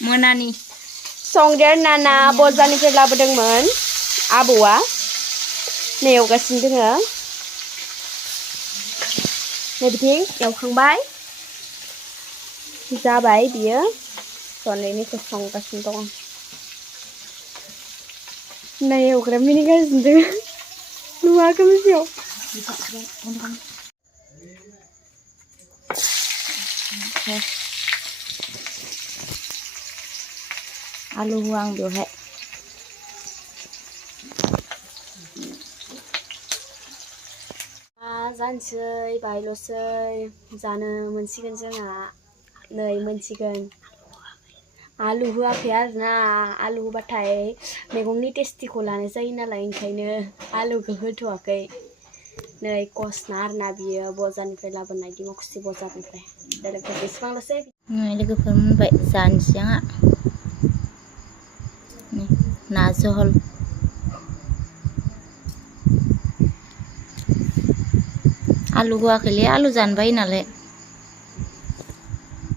मोनानि संदेरनाना बजारनिफ्राय लाबोदोंमोन आबौआ नै एवगासिनो दोङो नै बिथिं एवखांबाय जाबाय बियो सनैनिखौ संगासिनो दं नै एवग्रा मिनिगासिनो दोङो नुवाखै मिथियाव आलु होआ आं बेवहाय जानोसै बायल'सै जानो मोनसिगोन जोंहा नै मोनसिगोन आलु होआखै आरोना आलु होबाथाय मैगंनि टेस्टिखौ लानाय जायो नालाय ओंखायनो आलुखौ होथ'वाखै नै कसना आरोना बियो बजारनिफ्राय लाबोनाय दिमाकुसि बजारनिफ्राय लोगोफोर बेसेबांल'सै लोगोफोर मोनबाय जानोसै आंहा ना जहल आलु होआखैलै आलु जानो बायो नालाय